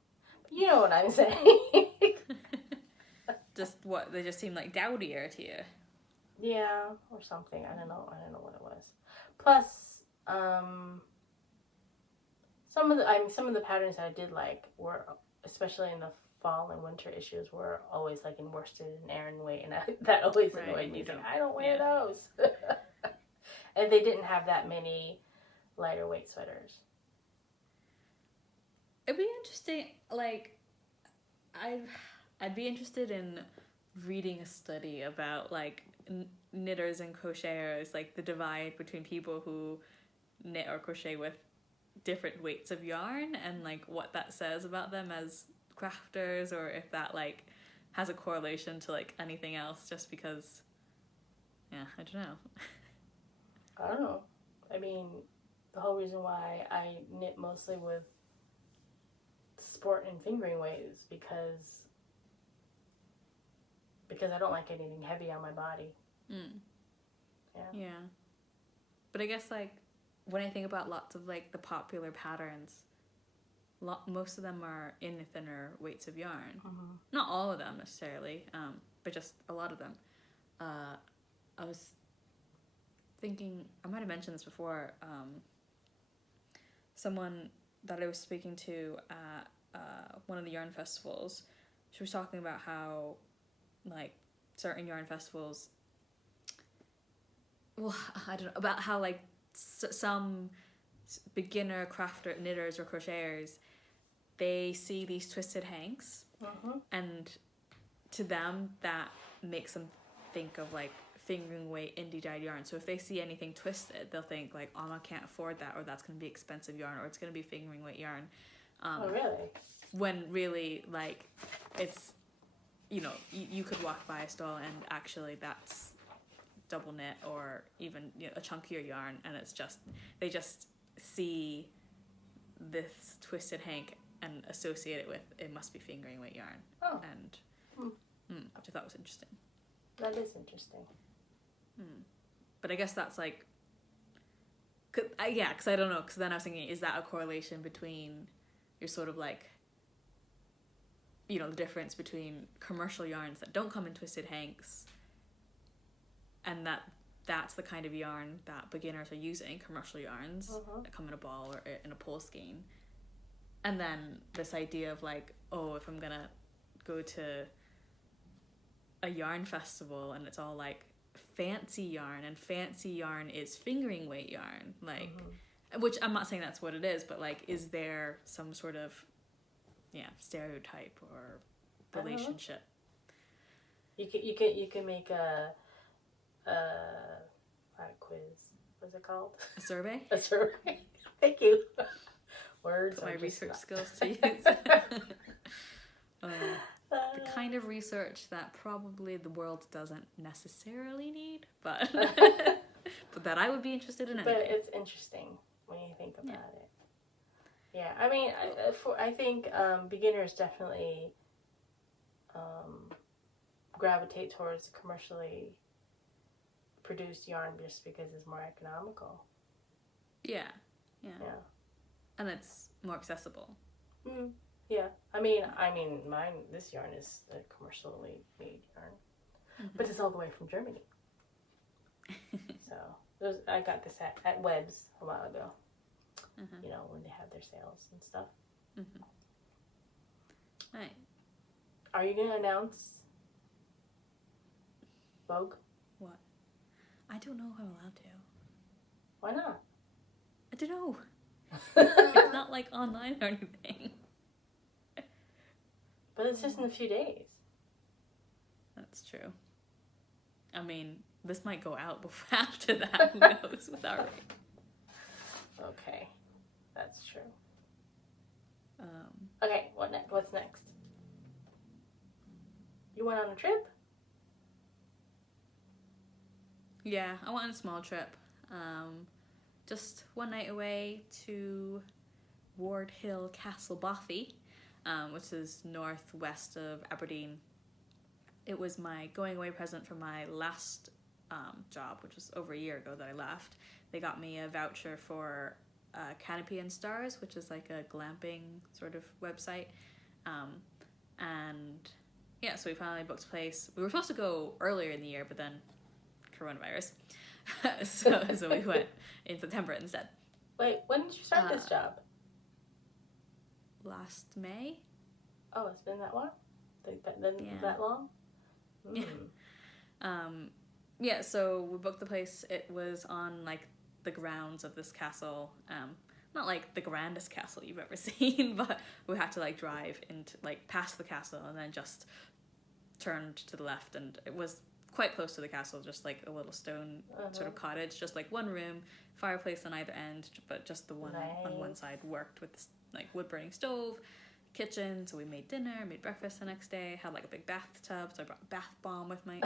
But you know what I'm saying. Just what? They just seem dowdier to you. Yeah, or something. I don't know what it was. Plus, some of the patterns that I did were, especially in the fall and winter issues, were always in worsted and Aran weight, and that always annoyed me. I don't wear those. And they didn't have that many lighter weight sweaters. It'd be interesting. I'd be interested in reading a study about knitters and crocheters, the divide between people who knit or crochet with different weights of yarn, and what that says about them as crafters, or if that has a correlation to anything else, just because Yeah, I don't know. I don't know. I mean, the whole reason why I knit mostly with sport and fingering weight is because I don't like anything heavy on my body. Yeah. But I guess, like, when I think about lots of, like, the popular patterns, most of them are in thinner weights of yarn. Not all of them necessarily, but just a lot of them. I was thinking, I might have mentioned this before, someone that I was speaking to at one of the yarn festivals, she was talking about how, like, certain yarn festivals, well, I don't know, about how, like, some beginner crafter, knitters or crocheters, they see these twisted hanks, and to them that makes them think of, like, fingering weight indie dyed yarn. So if they see anything twisted, they'll think, like, oh, I can't afford that, or that's going to be expensive yarn, or it's going to be fingering weight yarn. Oh, really? When really, like, it's, you know, you could walk by a stall and actually that's double knit or even, you know, a chunkier yarn, and it's just, they just see this twisted hank and associate it with, it must be fingering weight yarn. Oh. And which I thought was interesting. That is interesting. But I guess that's like, because I don't know, because then I was thinking, is that a correlation between your sort of, like, you know, the difference between commercial yarns that don't come in twisted hanks, and that's the kind of yarn that beginners are using, commercial yarns that come in a ball or in a pole skein, and then this idea of, like, oh, if I'm gonna go to a yarn festival and it's all, like, fancy yarn, and fancy yarn is fingering weight yarn, like, which I'm not saying that's what it is, but, like, is there some sort of stereotype or relationship? You can make a quiz. What's it called? A survey? A survey. Thank you. Words. Put my research skills to use. The kind of research that probably the world doesn't necessarily need, but but that I would be interested in anyway. But it's interesting when you think about it. Yeah, I mean, I think beginners definitely gravitate towards commercially produced yarn just because it's more economical. Yeah. And it's more accessible. Yeah, I mean, this yarn is a commercially made yarn, but it's all the way from Germany. So I got this at Webb's a while ago. You know, when they have their sales and stuff. Right. Are you gonna announce Vogue? What? I don't know if I'm allowed to. Why not? I don't know. It's not, like, online or anything. But it's just in a few days. That's true. I mean, this might go out before after that. Who knows with our rate. Okay, that's true. Okay, what's next? You went on a trip? Yeah, I went on a small trip. Just one night away to Ward Hill Castle Bothy, which is northwest of Aberdeen. It was my going away present for my last job, which was over a year ago that I left. They got me a voucher for Canopy and Stars, which is like a glamping sort of website. And yeah, so we finally booked a place. We were supposed to go earlier in the year, but then coronavirus. so we went in September instead. Wait, when did you start this job? Last May. Oh, it's been that long? That long? Yeah, so we booked the place. It was on, like, the grounds of this castle. Not, like, the grandest castle you've ever seen, but we had to, like, drive into, like, past the castle and then just turned to the left, and it was quite close to the castle, just, like, a little stone sort of cottage, just, like, one room, fireplace on either end, but just the one on one side worked with this, like, wood-burning stove, kitchen, so we made dinner, made breakfast the next day, had, like, a big bathtub, so I brought a bath bomb with me.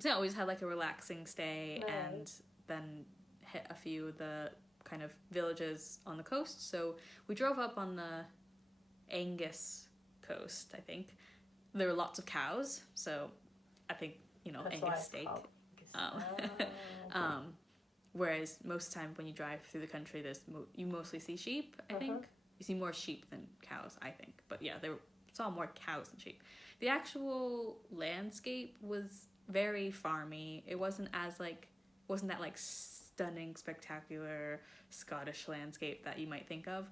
So yeah, we just had like a relaxing stay Nice. and then hit a few of the kind of villages on the coast. So we drove up on the Angus coast, I think. There were lots of cows, so I think, you know, That's why Angus it's steak. called Um, whereas most of the time when you drive through the country, you mostly see sheep, I think. You see more sheep than cows, I think. But yeah, saw more cows than sheep. The actual landscape was very farmy. It wasn't that like stunning, spectacular Scottish landscape that you might think of.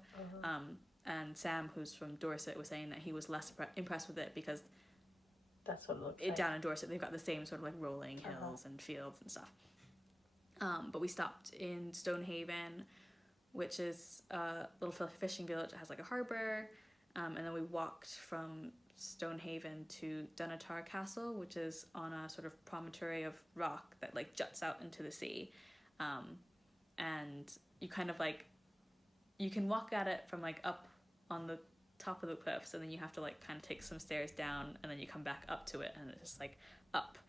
And Sam, who's from Dorset, was saying that he was less impressed with it because that's what it looks like. Down in Dorset, they've got the same sort of like rolling hills and fields and stuff. But we stopped in Stonehaven, which is a little fishing village that has like a harbour. And then we walked from Stonehaven to Dunatar Castle, which is on a sort of promontory of rock that like juts out into the sea. And you kind of like, you can walk at it from like up on the top of the cliffs, and then you have to like kind of take some stairs down, and then you come back up to it, and it's just like up.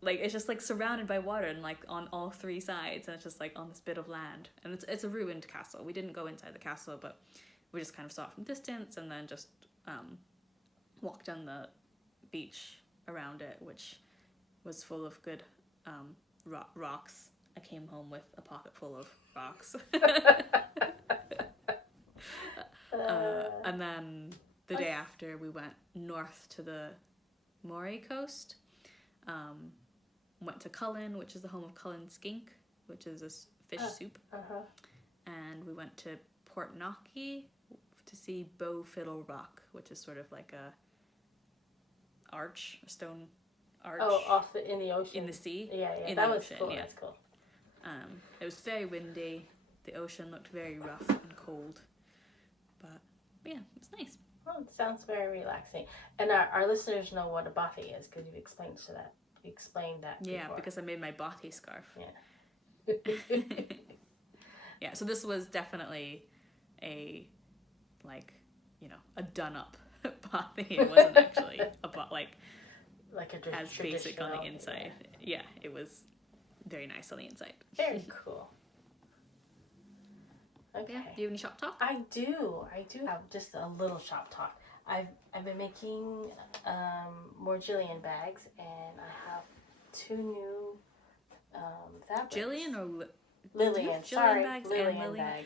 Like it's just like surrounded by water and like on all three sides, and it's just like on this bit of land. And it's a ruined castle. We didn't go inside the castle, but we just kind of saw it from distance, and then just walked down the beach around it, which was full of good rocks. I came home with a pocket full of rocks. And then the day after, we went north to the Moray coast. Went to Cullen, which is the home of Cullen skink, which is a fish soup. And we went to Port Knocky to see Bow Fiddle Rock, which is sort of like a stone arch. Oh, in the ocean. In the sea. Yeah. In that the was ocean, cool. yeah. That's cool. It was very windy. The ocean looked very rough and cold. But yeah, it was nice. Well, it sounds very relaxing. And our listeners know what a bothy is because you've explained that. Yeah, before. because I made my bothy scarf. Yeah. Yeah, so this was definitely a done up bothy. It wasn't actually like a as basic on the inside. Yeah, it was very nice on the inside. Very cool. Okay. Yeah. Do you have any shop talk? I do have just a little shop talk. I've been making more Jillian bags, and I have 2 new fabrics. Jillian or Lillian? Jillian Sorry, bags Lillian and Lillian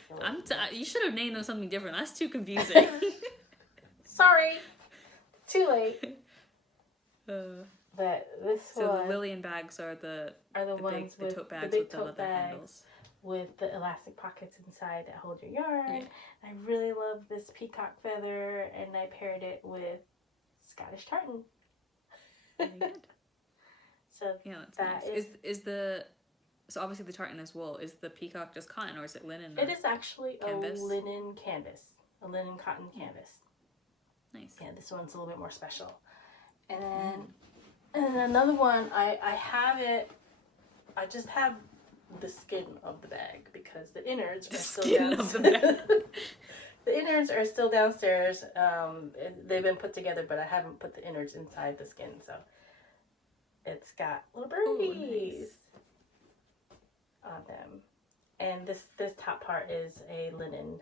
bags. You should have named them something different. That's too confusing. Sorry, too late. But this so one, the Lillian bags are the ones big, with tote bags the big with the tote leather bags handles. with the elastic pockets inside that hold your yarn. Yeah. I really love this peacock feather, and I paired it with Scottish tartan. Very good. So Yeah, that's that nice. So obviously the tartan is wool. Is the peacock just cotton, or is it linen? It is actually canvas? a linen canvas, a linen cotton canvas. Nice. Yeah, this one's a little bit more special. And then another one, I have it. I just have the skin of the bag because the innards are still downstairs. The innards are still downstairs. They've been put together, but I haven't put the innards inside the skin, so it's got little birdies on them. And this top part is a linen,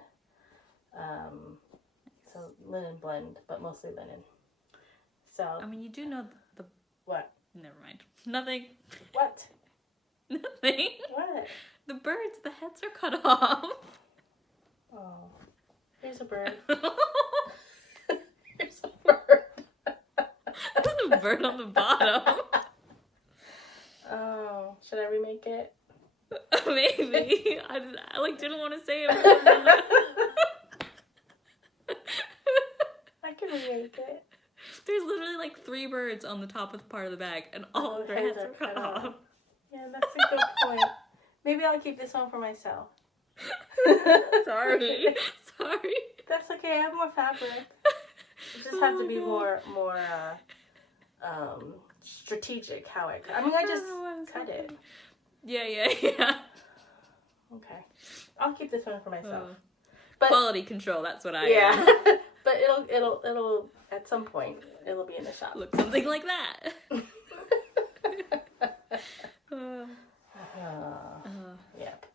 so linen blend, but mostly linen. So I mean, you do know the what? Never mind. Nothing. What? Nothing. What? The birds, the heads are cut off. Oh, here's a bird. Here's a bird. There's a bird on the bottom. Oh, should I remake it? Maybe. I didn't want to say it. I can remake it. There's literally like 3 birds on the top of the part of the bag, and all of their heads are cut off. Yeah, that's a good point. Maybe I'll keep this one for myself. Sorry. That's okay. I have more fabric. You just have to be more strategic how I cut. I mean, I just cut it. Yeah. Okay. I'll keep this one for myself. But quality control, that's what I am. But it'll at some point it'll be in the shop. Look something like that. Yep.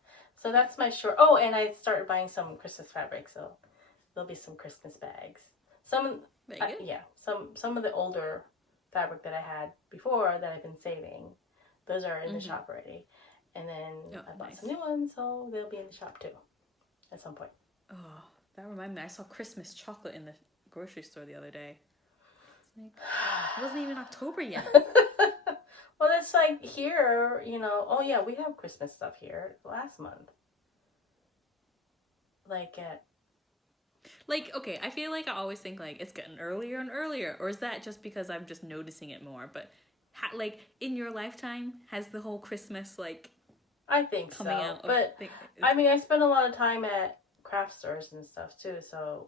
So that's my short. Oh, and I started buying some Christmas fabric, so there'll be some Christmas bags. Some of the older fabric that I had before that I've been saving, those are in the shop already. And then I bought some new ones, so they'll be in the shop too at some point. Oh, that reminds me. I saw Christmas chocolate in the grocery store the other day. It's like, it wasn't even October yet. Well, it's like here, you know, oh yeah, we have Christmas stuff here last month. Okay, I feel like I always think like it's getting earlier and earlier, or is that just because I'm just noticing it more? But in your lifetime, has the whole Christmas I think coming so, out? But I mean, I spend a lot of time at craft stores and stuff too, so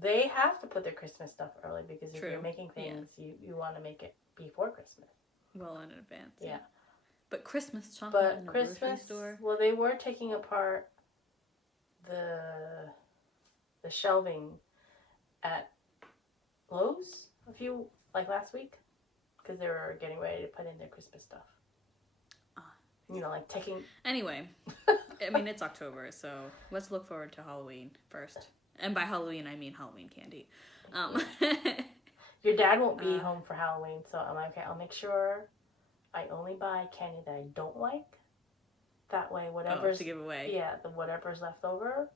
they have to put their Christmas stuff early because if you're making things, you want to make it before Christmas. Well in advance. Yeah. But Christmas chocolate in the grocery store. Well, they were taking apart the shelving at Lowe's last week because they were getting ready to put in their Christmas stuff. You know, like taking. Anyway, I mean it's October, so let's look forward to Halloween first. And by Halloween, I mean Halloween candy. Your dad won't be home for Halloween, so I'm like, okay, I'll make sure I only buy candy that I don't like. That way, whatever's to give away. Yeah, whatever's left over.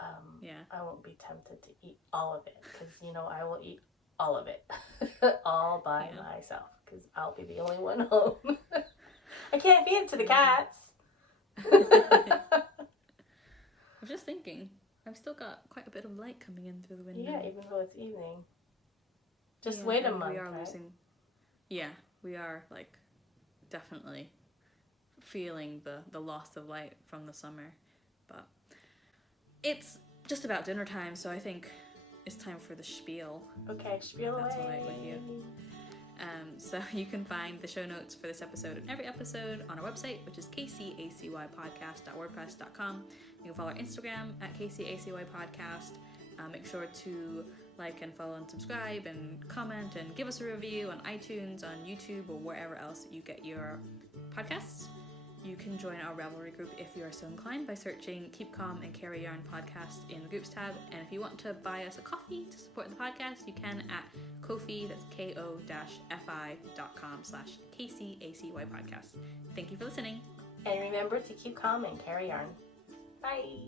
I won't be tempted to eat all of it because I will eat all of it all by myself because I'll be the only one home. I can't feed it to the cats. I was just thinking, I've still got quite a bit of light coming in through the window. Yeah, even though it's evening. Just wait a month. We are losing. Yeah, we are definitely feeling the loss of light from the summer, but it's just about dinner time, so I think it's time for the spiel. Okay, spiel away. That's all right with you. So you can find the show notes for this episode and every episode on our website, which is kcacypodcast.wordpress.com. You can follow our Instagram at kcacypodcast. Make sure to like and follow and subscribe and comment and give us a review on iTunes, on YouTube, or wherever else you get your podcasts. You can join our Ravelry group if you are so inclined by searching Keep Calm and Carry Yarn podcast in the groups tab. And if you want to buy us a coffee to support the podcast, you can at Ko-fi, that's ko-fi.com/KCACY podcast. Thank you for listening. And remember to keep calm and carry yarn. Bye.